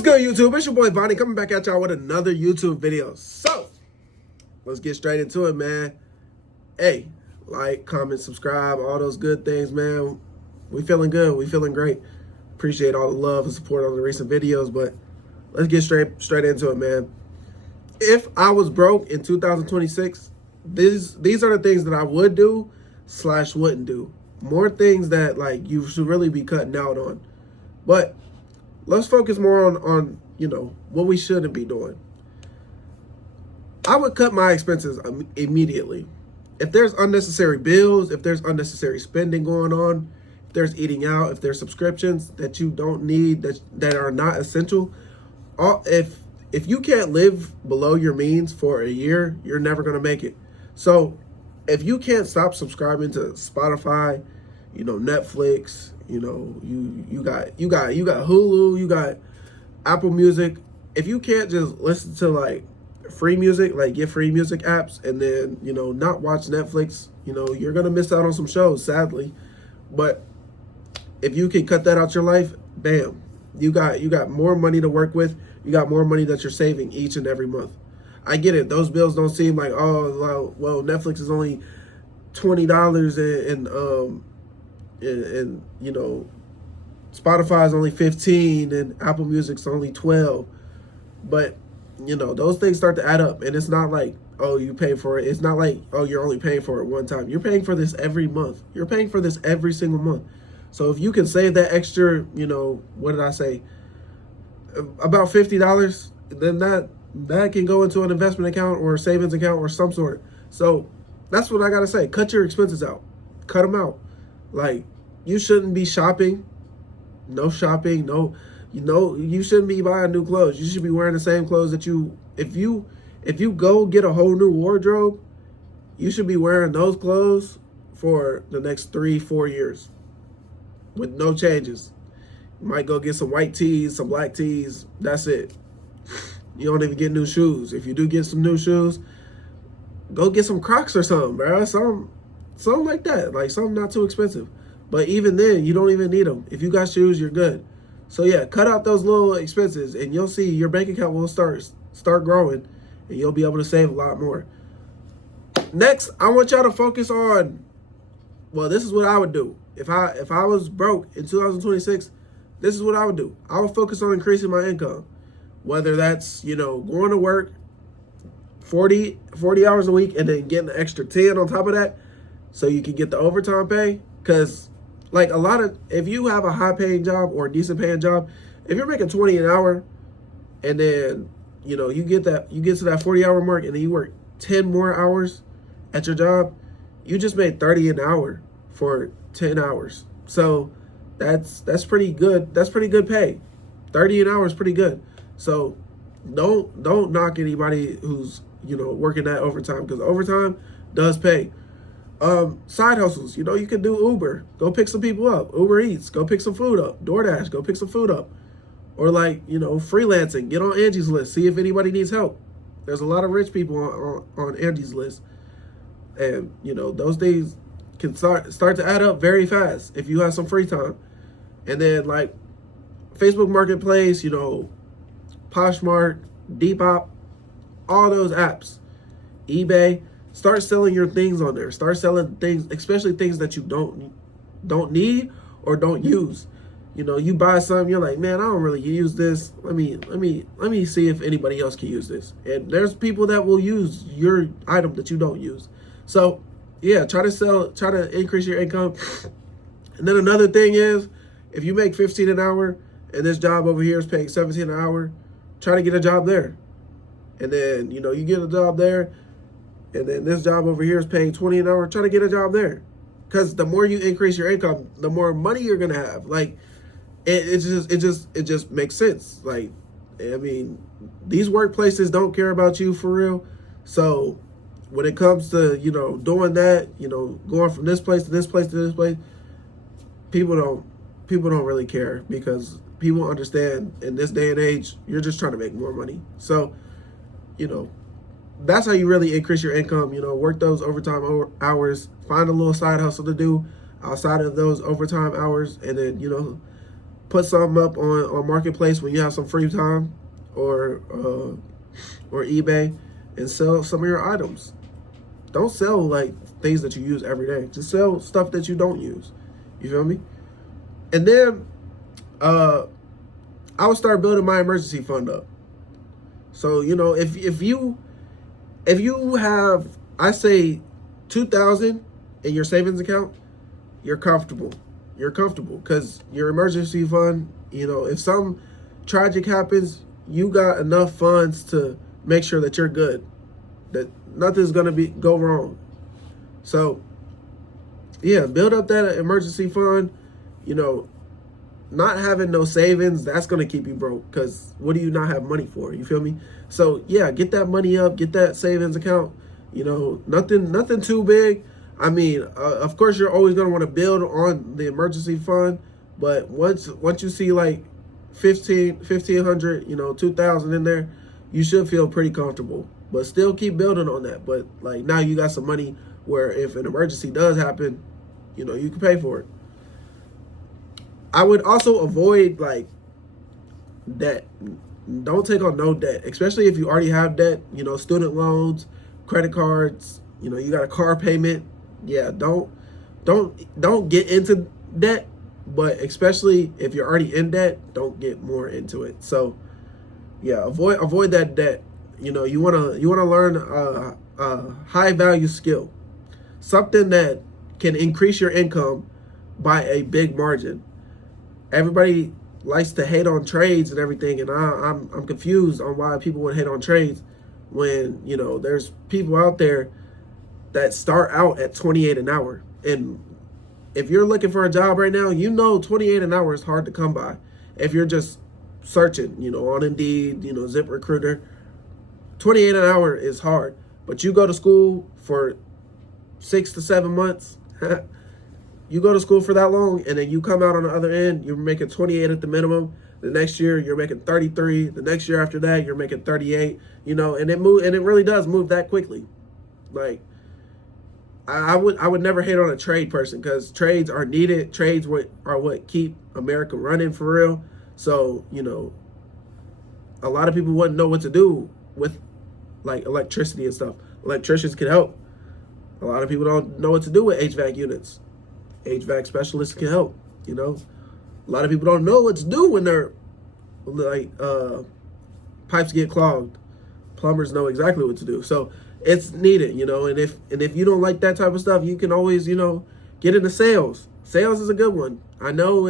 What's good, YouTube? It's your boy Vonnie coming back at y'all with another YouTube video. So, let's get straight into it, man. Hey, like, comment, subscribe, all those good things, man. We feeling good. We feeling great. Appreciate all the love and support on the recent videos, but let's get straight into it, man. If I was broke in 2026, these are the things that I would do / wouldn't do. More things that, like, you should really be cutting out on. But let's focus more on what we shouldn't be doing. I would cut my expenses immediately. If there's unnecessary bills, if there's unnecessary spending going on, if there's eating out, if there's subscriptions that you don't need, that are not essential, if you can't live below your means for a year, you're never going to make it. So if you can't stop subscribing to Spotify, Netflix, you got Hulu, you got Apple Music. If you can't just listen to like free music, like get free music apps, and then not watch Netflix, you're gonna miss out on some shows, sadly. But if you can cut that out your life, bam, you got more money to work with. You got more money that you're saving each and every month. I get it. Those bills don't seem like, oh well, Netflix is only $20 and Spotify is only $15 and Apple Music's only $12. But those things start to add up, and it's not like, oh, you pay for it. It's not like, oh, you're only paying for it one time. You're paying for this every month. You're paying for this every single month. So if you can save that extra, what did I say? About $50, then that can go into an investment account or a savings account or some sort. So that's what I gotta say. Cut your expenses out. Cut them out. Like, you shouldn't be shopping. No shopping. No, you shouldn't be buying new clothes. You should be wearing the same clothes that if you go get a whole new wardrobe, you should be wearing those clothes for the next 3-4 years with no changes. You might go get some white tees, some black tees. That's it. You don't even get new shoes. If you do get some new shoes, go get some Crocs or something, bro. Something like that. Like, something not too expensive. But even then, you don't even need them. If you got shoes, you're good. So yeah, cut out those little expenses, and you'll see your bank account will start growing, and you'll be able to save a lot more. Next, I want y'all to focus on, well, this is what I would do. If I was broke in 2026, this is what I would do. I would focus on increasing my income. Whether that's, going to work 40 hours a week and then getting an extra 10 on top of that so you can get the overtime pay. Because, like, if you have a high-paying job or a decent-paying job, if you're making 20 an hour and then, you get to that 40-hour mark and then you work 10 more hours at your job, you just made 30 an hour for 10 hours. So that's pretty good. That's pretty good pay. 30 an hour is pretty good. So don't knock anybody who's, working that overtime, because overtime does pay. Side hustles, you can do Uber, go pick some people up. Uber Eats, go pick some food up. DoorDash, go pick some food up. Or like, freelancing, get on Angie's List, see if anybody needs help. There's a lot of rich people on Angie's List. And, those things can start to add up very fast if you have some free time. And then like Facebook Marketplace, Poshmark, Depop, all those apps, eBay. Start selling your things on there. Start selling things, especially things that you don't need or don't use. You buy something, you're like, man, I don't really use this. Let me see if anybody else can use this. And there's people that will use your item that you don't use. So yeah, try to increase your income. And then another thing is, if you make 15 an hour and this job over here is paying 17 an hour, try to get a job there. And then, you get a job there, and then this job over here is paying 20 an hour, try to get a job there. Because the more you increase your income, the more money you're going to have. Like, it just makes sense. Like, I mean, these workplaces don't care about you for real. So when it comes to, doing that, going from this place to this place to this place, people don't really care, because people understand in this day and age, you're just trying to make more money. So, that's how you really increase your income. Work those overtime hours, find a little side hustle to do outside of those overtime hours, and then, put something up on Marketplace when you have some free time, or eBay, and sell some of your items. Don't sell like things that you use every day. Just sell stuff that you don't use. You feel me? And then I would start building my emergency fund up. So, you know, if you have, I say, 2,000 in your savings account, you're comfortable. You're comfortable because your emergency fund, you know, if something tragic happens, you got enough funds to make sure that you're good, that nothing's gonna go wrong. So, yeah, build up that emergency fund. You know, not having no savings, that's gonna keep you broke. Because what do you not have money for? You feel me? So yeah, get that money up, get that savings account. You know, nothing too big. I mean, of course, you're always gonna want to build on the emergency fund, but once you see like 1,500, you know, 2,000 in there, you should feel pretty comfortable. But still keep building on that. But like now you got some money where if an emergency does happen, you know, you can pay for it. I would also avoid like debt. Don't take on no debt, especially if you already have debt, you know, student loans, credit cards, you know, you got a car payment. Yeah, don't get into debt, but especially if you're already in debt, don't get more into it. So yeah, avoid that debt. You know, you want to learn a high value skill, something that can increase your income by a big margin. Everybody likes to hate on trades and everything, and I'm confused on why people would hate on trades when, you know, there's people out there that start out at 28 an hour. And if you're looking for a job right now, you know 28 an hour is hard to come by. If you're just searching, you know, on Indeed, you know, ZipRecruiter, 28 an hour is hard. But you go to school for 6 to 7 months, you go to school for that long, and then you come out on the other end, you're making 28 at the minimum. The next year, you're making 33. The next year after that, you're making 38. You know, and it really does move that quickly. Like, I would never hate on a trade person because trades are needed. Trades are what keep America running for real. So, you know, a lot of people wouldn't know what to do with like electricity and stuff. Electricians can help. A lot of people don't know what to do with HVAC units. HVAC specialists can help. You know, a lot of people don't know what to do when their like pipes get clogged. Plumbers know exactly what to do. So it's needed, you know, and if you don't like that type of stuff, you can always, you know, get into sales. Sales is a good one. I know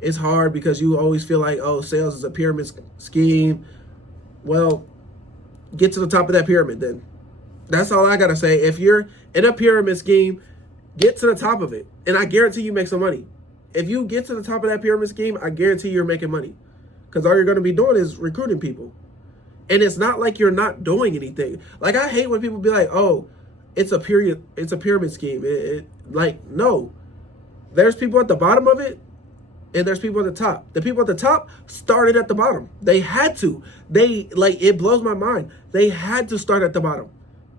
it's hard because you always feel like, oh, sales is a pyramid scheme. Well, get to the top of that pyramid then. That's all I gotta say. If you're in a pyramid scheme, get to the top of it, and I guarantee you make some money. If you get to the top of that pyramid scheme, I guarantee you're making money, because all you're gonna be doing is recruiting people. And it's not like you're not doing anything. Like, I hate when people be like, oh, it's a pyramid scheme. Like, no. There's people at the bottom of it, and there's people at the top. The people at the top started at the bottom. They had to. It blows my mind. They had to start at the bottom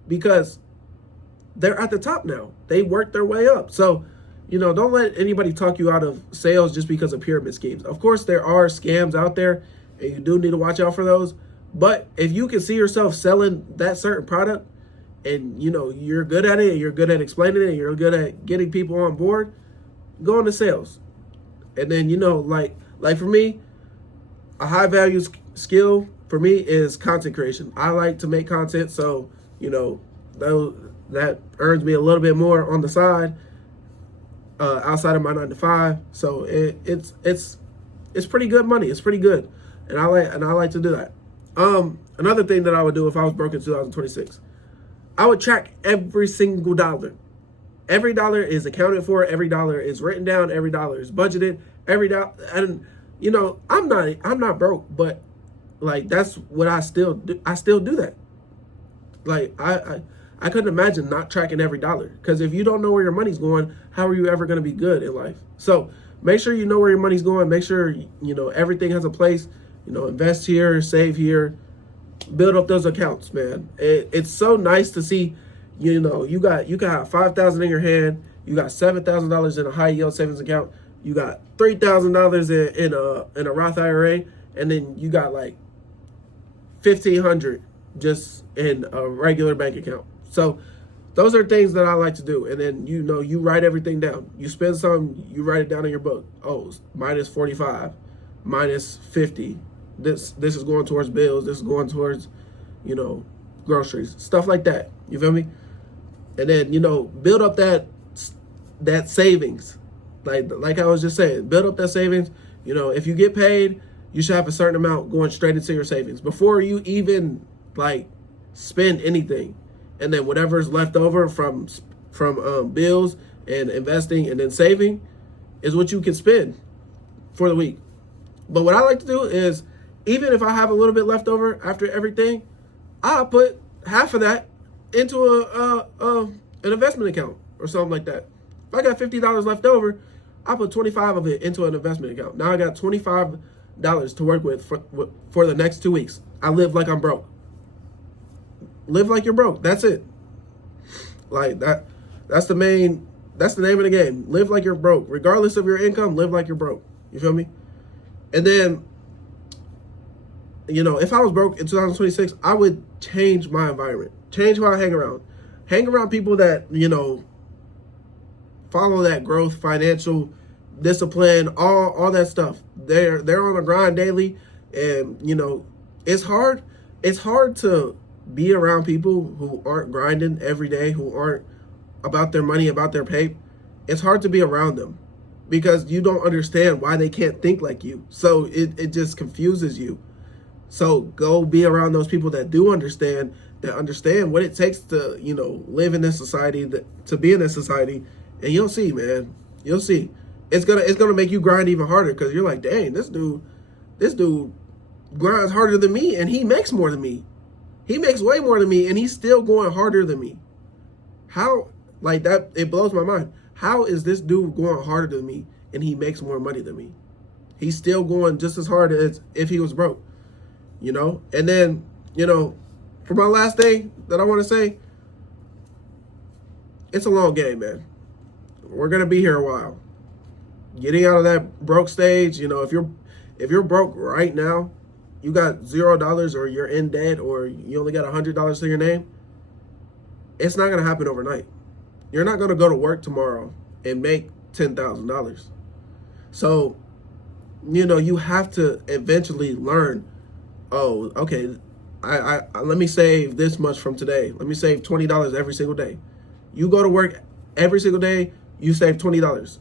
because they're at the top now. They worked their way up. So, you know, don't let anybody talk you out of sales just because of pyramid schemes. Of course, there are scams out there, and you do need to watch out for those. But if you can see yourself selling that certain product and, you know, you're good at it and you're good at explaining it and you're good at getting people on board, go into sales. And then, you know, like for me, a high value skill for me is content creation. I like to make content. So, you know, that earns me a little bit more on the side outside of my 9 to 5. So it's pretty good money. It's pretty good. And I like to do that. Another thing that I would do if I was broke in 2026, I would track every single dollar. Every dollar is accounted for. Every dollar is written down. Every dollar is budgeted. Every dollar, and you know, I'm not broke, but like that's what I still do. I still do that. Like I couldn't imagine not tracking every dollar, because if you don't know where your money's going, how are you ever going to be good in life? So make sure you know where your money's going. Make sure you know everything has a place. You know, invest here, save here, build up those accounts, man. It's so nice to see, you know, you can have $5,000 in your hand, you got $7,000 in a high yield savings account. you got $3,000 in a Roth IRA, and then you got like 1,500 just in a regular bank account. So those are things that I like to do. And then, you write everything down. You spend some, you write it down in your book. Oh, minus 45, minus 50. This is going towards bills. This is going towards, groceries, stuff like that. You feel me? And then, build up that savings. Like I was just saying, build up that savings. If you get paid, you should have a certain amount going straight into your savings before you even spend anything. And then whatever is left over from bills and investing and then saving is what you can spend for the week. But what I like to do is, even if I have a little bit left over after everything, I'll put half of that into an investment account or something like that. If I got $50 left over, I'll put 25 of it into an investment account. Now I got $25 to work with for the next 2 weeks. I live like I'm broke. Live like you're broke. That's it. Like that. That's the name of the game. Live like you're broke. Regardless of your income, live like you're broke. You feel me? And then, if I was broke in 2026, I would change my environment. Change who I hang around. Hang around people that, follow that growth, financial discipline, all that stuff. They're on the grind daily, and it's hard. It's hard to be around people who aren't grinding every day, who aren't about their money, about their pay. It's hard to be around them because you don't understand why they can't think like you. So it just confuses you. So go be around those people that do understand, that understand what it takes to, live in this society, to be in this society. And you'll see, man. You'll see. It's gonna make you grind even harder because you're like, dang, this dude grinds harder than me and he makes more than me. He makes way more than me and he's still going harder than me. How, that, it blows my mind. How is this dude going harder than me and he makes more money than me? He's still going just as hard as if he was broke, And then, for my last thing that I want to say, it's a long game, man. We're going to be here a while. Getting out of that broke stage, if you're broke right now, you got $0 or you're in debt or you only got $100 to your name, it's not going to happen overnight. You're not going to go to work tomorrow and make $10,000. So, you have to eventually learn, oh, okay, I let me save this much from today. Let me save $20 every single day. You go to work every single day, you save $20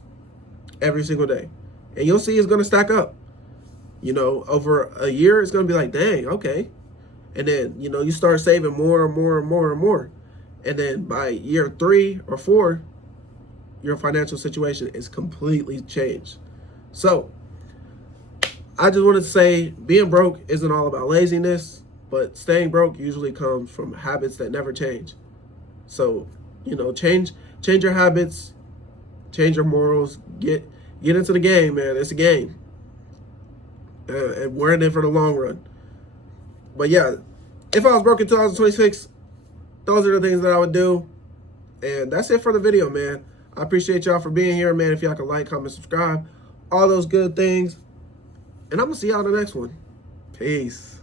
every single day. And you'll see it's going to stack up. Over a year, it's going to be like, dang, okay. And then, you start saving more and more and more and more. And then by year 3 or 4, your financial situation is completely changed. So I just wanted to say, being broke isn't all about laziness, but staying broke usually comes from habits that never change. So, change your habits, change your morals, get into the game, man. It's a game. And we're in it for the long run. But yeah, if I was broke in 2026, those are the things that I would do. And that's it for the video, man. I appreciate y'all for being here, man. If y'all can like, comment, subscribe, all those good things. And I'm going to see y'all in the next one. Peace.